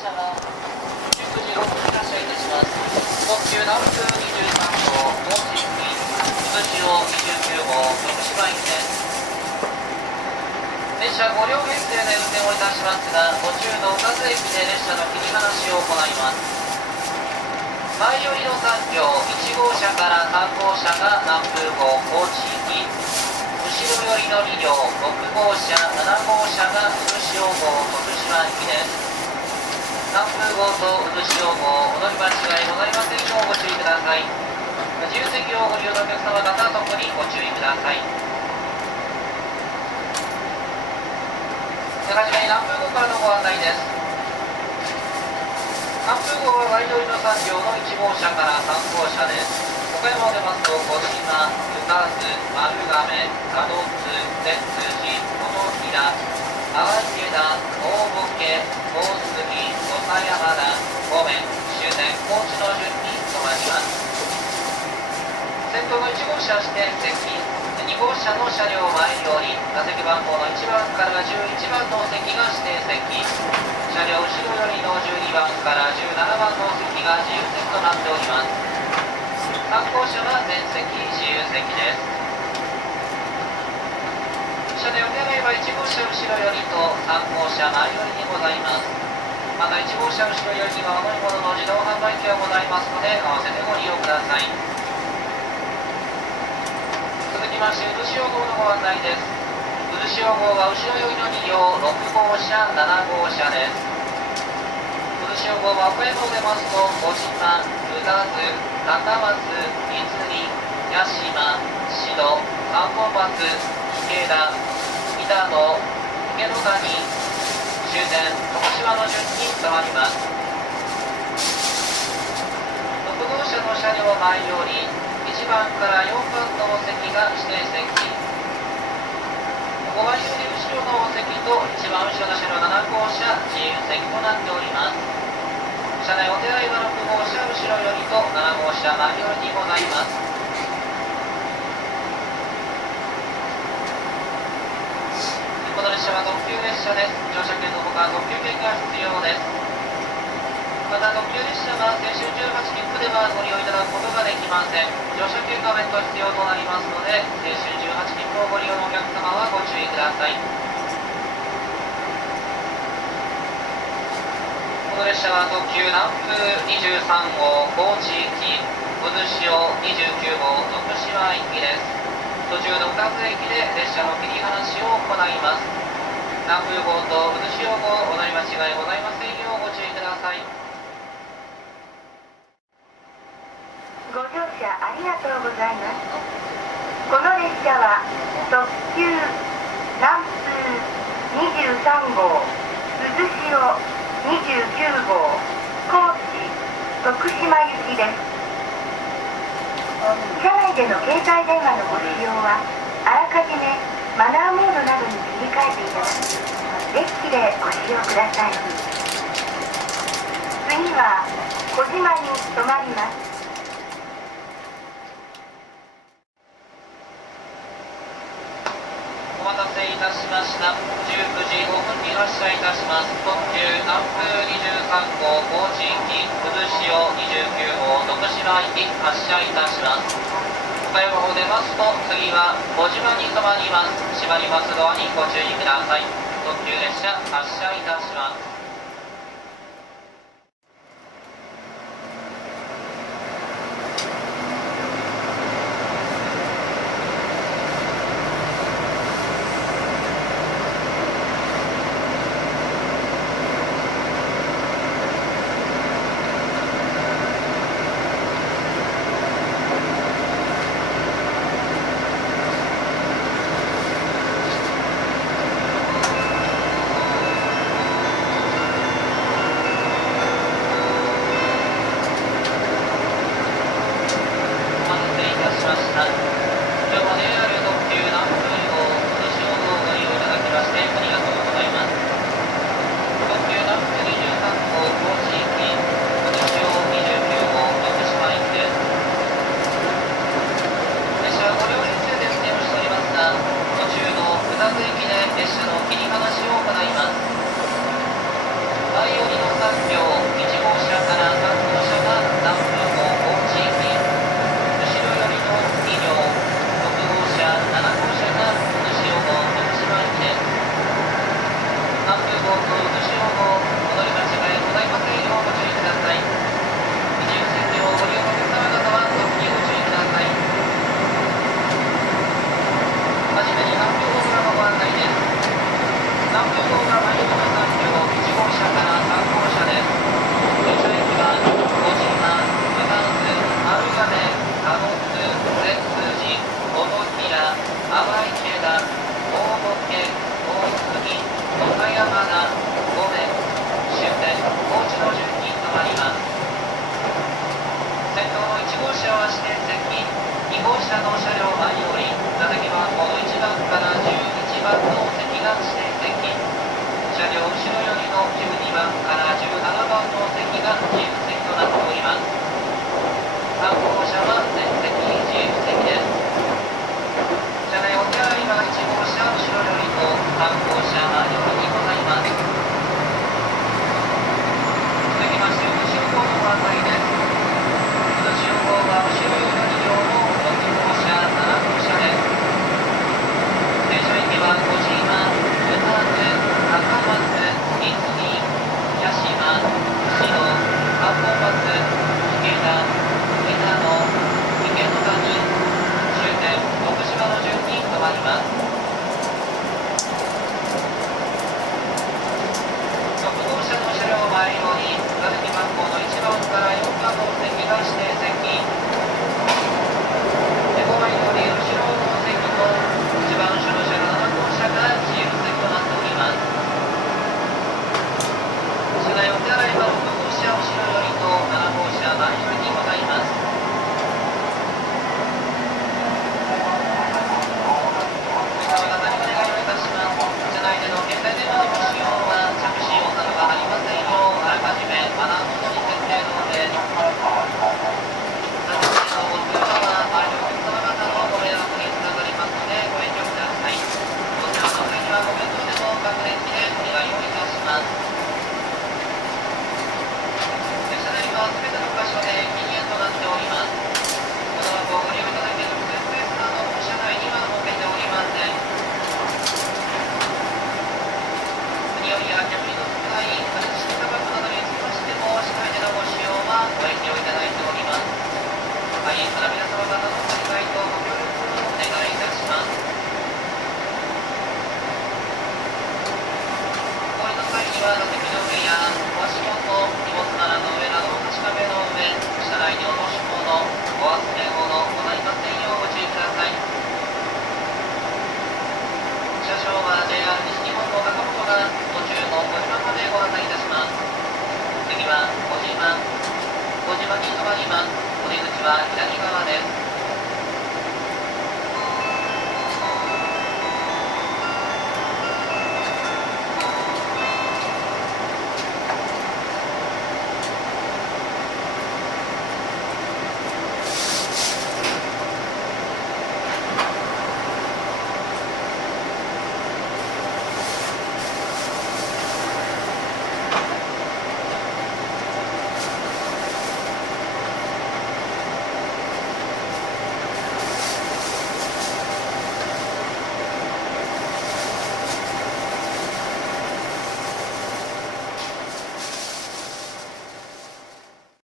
車は19時6分発車いたします。特急南空23号、高知行き、渦潮29号、徳島行きです。列車5両編成で運転をいたしますが、途中の宇多津駅で列車の切り離しを行います。前寄りの3両、1号車から3号車が南風号高知行き、後ろ寄りの2両、6号車、7号車が渦潮号徳島行きです。南風号と渦潮号、お乗り間違いございませんようご注意ください。自由席をご利用のお客様方、特にご注意ください。はじめに南風号からのご案内です。南風号は前寄りの3両の1号車から3号車です。岡山を出ますと、小島、湯河津、丸亀、佐渡津、善通寺、琴平、淡池田、大歩大杉、土佐山田、五面、終点、高知の順に止まります。先頭の1号車指定席、2号車の車両前より、座席番号の1番から11番の席が指定席、車両後ろよりの12番から17番の席が自由席となっております。3号車は全席自由席です。車内お手洗いは1号車後ろよりと3号車前よりにございます。また1号車後ろよりにはお乗り物の自動販売機がございますので、合わせてご利用ください。続きまして渦潮号のご案内です。渦潮号は後ろ寄りの2両、6号車、7号車です。渦潮号は岡山を出ますと、小島、宇多津、高松、三釣、屋島、志度、三本松、池田、板野、池野谷、終点、徳島の順に止まります。6号車の車両前より、1番から4番の席が指定席。5番より後ろの席と一番後ろの車両7号車、自由席となっております。車内お手洗いは6号車後ろよりと7号車前よりにございます。この列車は特急列車です。乗車券のほか特急券が必要です。また特急列車は青春18切符ではご利用いただくことができません。乗車券が別途必要となりますので、青春18切符をご利用のお客様はご注意ください。この列車は特急南風23号高知行き、渦潮29号徳島行きです。途中の宇多津駅で列車の切り離しを行います。南風号と渦潮号、お乗り間違いございませんようご注意ください。ご乗車ありがとうございます。この列車は特急南風23号渦潮29号高知徳島行きです。車内での携帯電話のご使用はあらかじめマナーモードなどに切り替えていただき、デッキでご使用ください。次は小島に停まります。お待たせいたしました。19時5分に発車いたします。特急南風23号高知行き、渦潮29号徳島行き発車いたします。岡山を出ますと、次は小島に停まります。閉まりますドアにご注意ください。特急列車発車いたします。場に停まります。お出口は左側です。